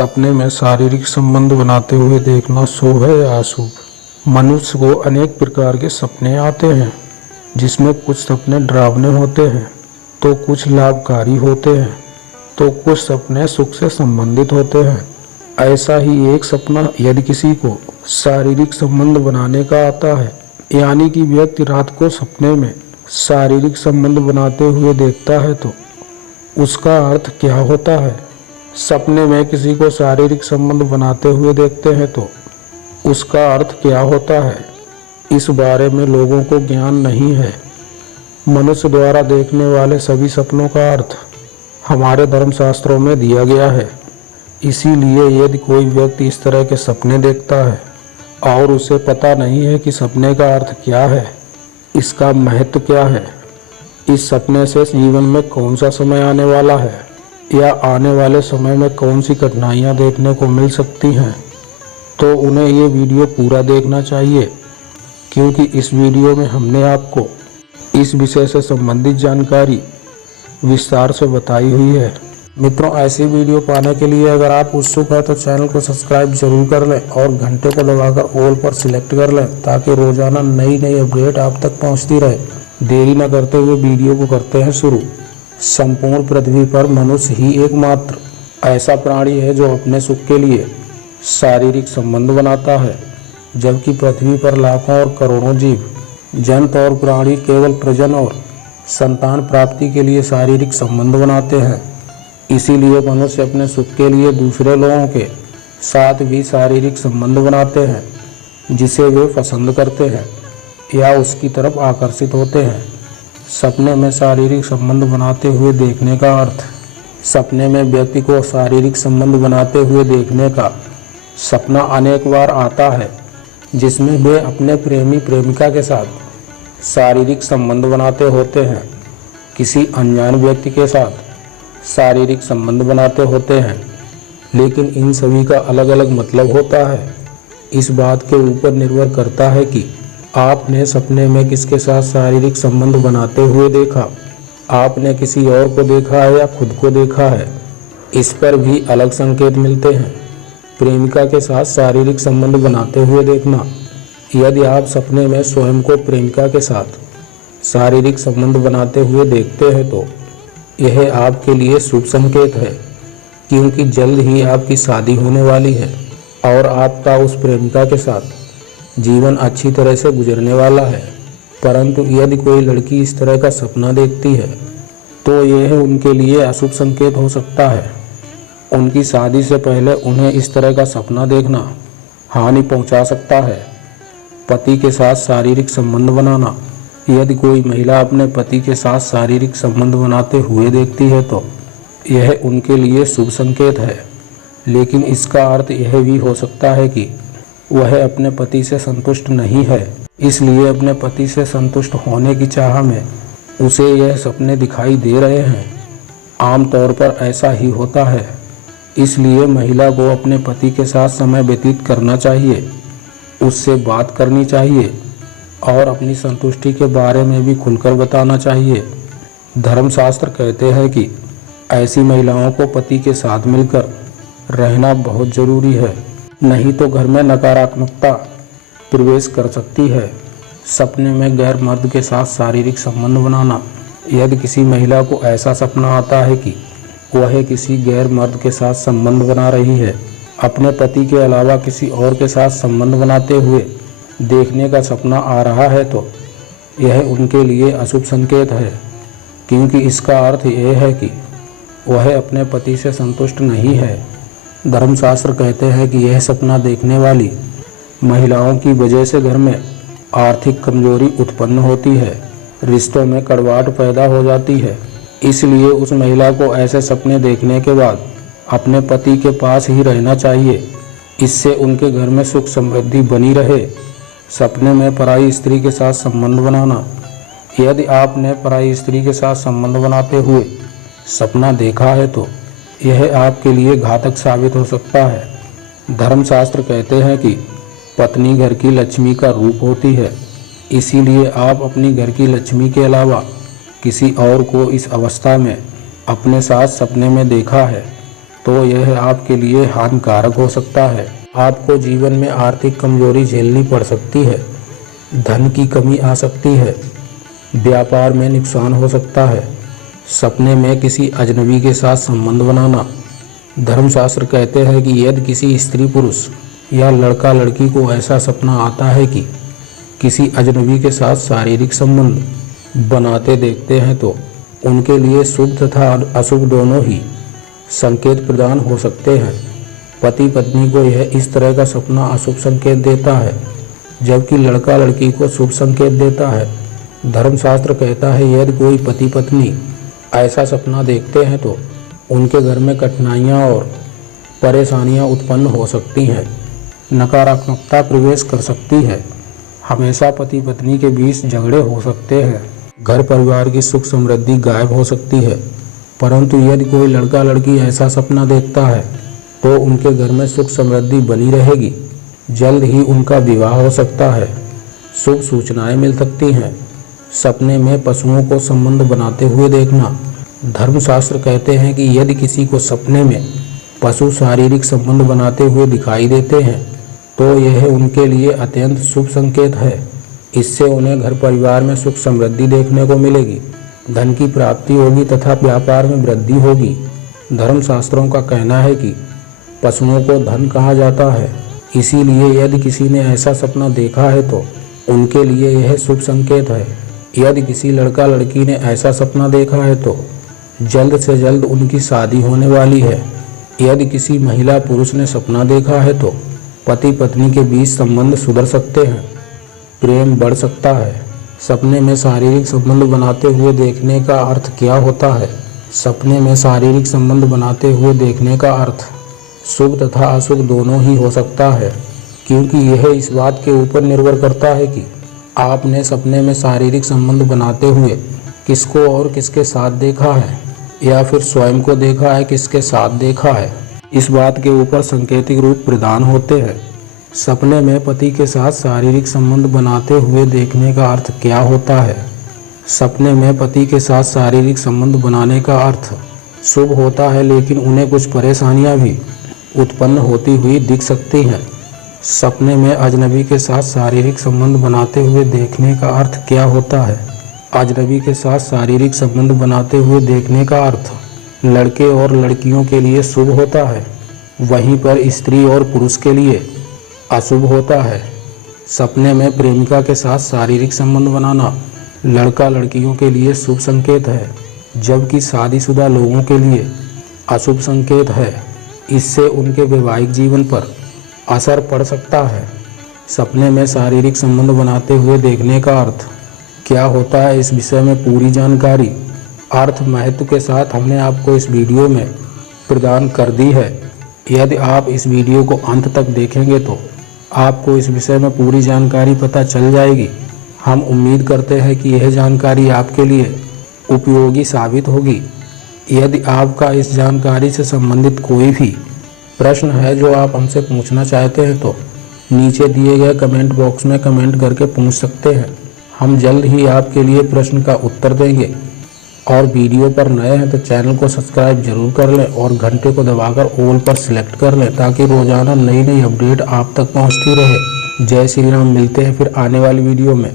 सपने में शारीरिक संबंध बनाते हुए देखना शुभ है या अशुभ? मनुष्य को अनेक प्रकार के सपने आते हैं, जिसमें कुछ सपने डरावने होते हैं तो कुछ लाभकारी होते हैं, तो कुछ सपने सुख से संबंधित होते हैं। ऐसा ही एक सपना यदि किसी को शारीरिक संबंध बनाने का आता है, यानी कि व्यक्ति रात को सपने में शारीरिक संबंध बनाते हुए देखता है, तो उसका अर्थ क्या होता है? सपने में किसी को शारीरिक संबंध बनाते हुए देखते हैं तो उसका अर्थ क्या होता है? इस बारे में लोगों को ज्ञान नहीं है। मनुष्य द्वारा देखने वाले सभी सपनों का अर्थ हमारे धर्मशास्त्रों में दिया गया है। इसीलिए यदि कोई व्यक्ति इस तरह के सपने देखता है और उसे पता नहीं है कि सपने का अर्थ क्या है, इसका महत्व क्या है, इस सपने से जीवन में कौन सा समय आने वाला है या आने वाले समय में कौन सी कठिनाइयाँ देखने को मिल सकती हैं, तो उन्हें ये वीडियो पूरा देखना चाहिए, क्योंकि इस वीडियो में हमने आपको इस विषय से संबंधित जानकारी विस्तार से बताई हुई है। मित्रों, ऐसी वीडियो पाने के लिए अगर आप उत्सुक हैं तो चैनल को सब्सक्राइब जरूर कर लें और घंटे को दबाकर ऑल पर सिलेक्ट कर लें, ताकि रोजाना नई नई अपडेट आप तक पहुंचती रहे। देरी न करते हुए वीडियो को करते हैं शुरू। संपूर्ण पृथ्वी पर मनुष्य ही एकमात्र ऐसा प्राणी है जो अपने सुख के लिए शारीरिक संबंध बनाता है, जबकि पृथ्वी पर लाखों और करोड़ों जीव जंतु और प्राणी केवल प्रजनन और संतान प्राप्ति के लिए शारीरिक संबंध बनाते हैं। इसीलिए मनुष्य अपने सुख के लिए दूसरे लोगों के साथ भी शारीरिक संबंध बनाते हैं, जिसे वे पसंद करते हैं या उसकी तरफ आकर्षित होते हैं। सपने में शारीरिक संबंध बनाते हुए देखने का अर्थ, सपने में व्यक्ति को शारीरिक संबंध बनाते हुए देखने का सपना अनेक बार आता है, जिसमें वे अपने प्रेमी प्रेमिका के साथ शारीरिक संबंध बनाते होते हैं, किसी अनजान व्यक्ति के साथ शारीरिक संबंध बनाते होते हैं, लेकिन इन सभी का अलग अलग मतलब होता है। इस बात के ऊपर निर्भर करता है कि आपने सपने में किसके साथ शारीरिक संबंध बनाते हुए देखा। आपने किसी और को देखा है या खुद को देखा है, इस पर भी अलग संकेत मिलते हैं। प्रेमिका के साथ शारीरिक संबंध बनाते हुए देखना, यदि आप सपने में स्वयं को प्रेमिका के साथ शारीरिक संबंध बनाते हुए देखते हैं तो यह आपके लिए शुभ संकेत है, क्योंकि जल्द ही आपकी शादी होने वाली है और आपका उस प्रेमिका के साथ जीवन अच्छी तरह से गुजरने वाला है। परंतु यदि कोई लड़की इस तरह का सपना देखती है तो यह उनके लिए अशुभ संकेत हो सकता है। उनकी शादी से पहले उन्हें इस तरह का सपना देखना हानि पहुंचा सकता है। पति के साथ शारीरिक संबंध बनाना, यदि कोई महिला अपने पति के साथ शारीरिक संबंध बनाते हुए देखती है तो यह उनके लिए शुभ संकेत है, लेकिन इसका अर्थ यह भी हो सकता है कि वह अपने पति से संतुष्ट नहीं है, इसलिए अपने पति से संतुष्ट होने की चाह में उसे यह सपने दिखाई दे रहे हैं। आमतौर पर ऐसा ही होता है, इसलिए महिला को अपने पति के साथ समय व्यतीत करना चाहिए, उससे बात करनी चाहिए और अपनी संतुष्टि के बारे में भी खुलकर बताना चाहिए। धर्मशास्त्र कहते हैं कि ऐसी महिलाओं को पति के साथ मिलकर रहना बहुत जरूरी है, नहीं तो घर में नकारात्मकता प्रवेश कर सकती है। सपने में गैर मर्द के साथ शारीरिक संबंध बनाना, यदि किसी महिला को ऐसा सपना आता है कि वह किसी गैर मर्द के साथ संबंध बना रही है, अपने पति के अलावा किसी और के साथ संबंध बनाते हुए देखने का सपना आ रहा है, तो यह उनके लिए अशुभ संकेत है, क्योंकि इसका अर्थ यह है कि वह अपने पति से संतुष्ट नहीं है। धर्मशास्त्र कहते हैं कि यह सपना देखने वाली महिलाओं की वजह से घर में आर्थिक कमजोरी उत्पन्न होती है, रिश्तों में कड़वाहट पैदा हो जाती है। इसलिए उस महिला को ऐसे सपने देखने के बाद अपने पति के पास ही रहना चाहिए, इससे उनके घर में सुख समृद्धि बनी रहे। सपने में पराई स्त्री के साथ संबंध बनाना, यदि आपने पराई स्त्री के साथ संबंध बनाते हुए सपना देखा है तो यह आपके लिए घातक साबित हो सकता है। धर्मशास्त्र कहते हैं कि पत्नी घर की लक्ष्मी का रूप होती है, इसीलिए आप अपनी घर की लक्ष्मी के अलावा किसी और को इस अवस्था में अपने साथ सपने में देखा है तो यह आपके लिए हानिकारक हो सकता है। आपको जीवन में आर्थिक कमजोरी झेलनी पड़ सकती है, धन की कमी आ सकती है, व्यापार में नुकसान हो सकता है। सपने में किसी अजनबी के साथ संबंध बनाना। धर्मशास्त्र कहते हैं कि यदि किसी स्त्री पुरुष या लड़का लड़की को ऐसा सपना आता है कि किसी अजनबी के साथ शारीरिक संबंध बनाते देखते हैं तो उनके लिए शुभ तथा अशुभ दोनों ही संकेत प्रदान हो सकते हैं। पति पत्नी को यह इस तरह का सपना अशुभ संकेत देता है, जबकि लड़का लड़की को शुभ संकेत देता है। धर्मशास्त्र कहता है यदि कोई पति पत्नी ऐसा सपना देखते हैं तो उनके घर में कठिनाइयाँ और परेशानियाँ उत्पन्न हो सकती हैं, नकारात्मकता प्रवेश कर सकती है, हमेशा पति पत्नी के बीच झगड़े हो सकते हैं, घर परिवार की सुख समृद्धि गायब हो सकती है। परंतु यदि कोई लड़का लड़की ऐसा सपना देखता है तो उनके घर में सुख समृद्धि बनी रहेगी, जल्द ही उनका विवाह हो सकता है, शुभ सूचनाएं मिल सकती हैं। सपने में पशुओं को संबंध बनाते हुए देखना। धर्मशास्त्र कहते हैं कि यदि किसी को सपने में पशु शारीरिक संबंध बनाते हुए दिखाई देते हैं तो यह उनके लिए अत्यंत शुभ संकेत है। इससे उन्हें घर परिवार में सुख समृद्धि देखने को मिलेगी, धन की प्राप्ति होगी तथा व्यापार में वृद्धि होगी। धर्मशास्त्रों का कहना है कि पशुओं को धन कहा जाता है, इसीलिए यदि किसी ने ऐसा सपना देखा है तो उनके लिए यह शुभ संकेत है। यदि किसी लड़का लड़की ने ऐसा सपना देखा है तो जल्द से जल्द उनकी शादी होने वाली है। यदि किसी महिला पुरुष ने सपना देखा है तो पति पत्नी के बीच संबंध सुधर सकते हैं, प्रेम बढ़ सकता है। सपने में शारीरिक संबंध बनाते हुए देखने का अर्थ क्या होता है? सपने में शारीरिक संबंध बनाते हुए देखने का अर्थ शुभ तथा अशुभ दोनों ही हो सकता है, क्योंकि यह इस बात के ऊपर निर्भर करता है कि आपने सपने में शारीरिक संबंध बनाते हुए किसको और किसके साथ देखा है, या फिर स्वयं को देखा है, किसके साथ देखा है। इस बात के ऊपर सांकेतिक रूप प्रदान होते हैं। सपने में पति के साथ शारीरिक संबंध बनाते हुए देखने का अर्थ क्या होता है? सपने में पति के साथ शारीरिक संबंध बनाने का अर्थ शुभ होता है, लेकिन उन्हें कुछ परेशानियां भी उत्पन्न होती हुई दिख सकती हैं। सपने में अजनबी के साथ शारीरिक संबंध बनाते हुए देखने का अर्थ क्या होता है? अजनबी के साथ शारीरिक संबंध बनाते हुए देखने का अर्थ लड़के और लड़कियों के लिए शुभ होता है, वहीं पर स्त्री और पुरुष के लिए अशुभ होता है। सपने में प्रेमिका के साथ शारीरिक संबंध बनाना लड़का लड़कियों के लिए शुभ संकेत है, जबकि शादीशुदा लोगों के लिए अशुभ संकेत है। इससे उनके वैवाहिक जीवन पर असर पड़ सकता है। सपने में शारीरिक संबंध बनाते हुए देखने का अर्थ क्या होता है, इस विषय में पूरी जानकारी अर्थ महत्व के साथ हमने आपको इस वीडियो में प्रदान कर दी है। यदि आप इस वीडियो को अंत तक देखेंगे तो आपको इस विषय में पूरी जानकारी पता चल जाएगी। हम उम्मीद करते हैं कि यह जानकारी आपके लिए उपयोगी साबित होगी। यदि आपका इस जानकारी से संबंधित कोई भी प्रश्न है जो आप हमसे पूछना चाहते हैं तो नीचे दिए गए कमेंट बॉक्स में कमेंट करके पूछ सकते हैं। हम जल्द ही आपके लिए प्रश्न का उत्तर देंगे। और वीडियो पर नए हैं तो चैनल को सब्सक्राइब जरूर कर लें और घंटे को दबाकर ऑल पर सिलेक्ट कर लें, ताकि रोजाना नई नई अपडेट आप तक पहुंचती रहे। जय श्री राम। मिलते हैं फिर आने वाली वीडियो में।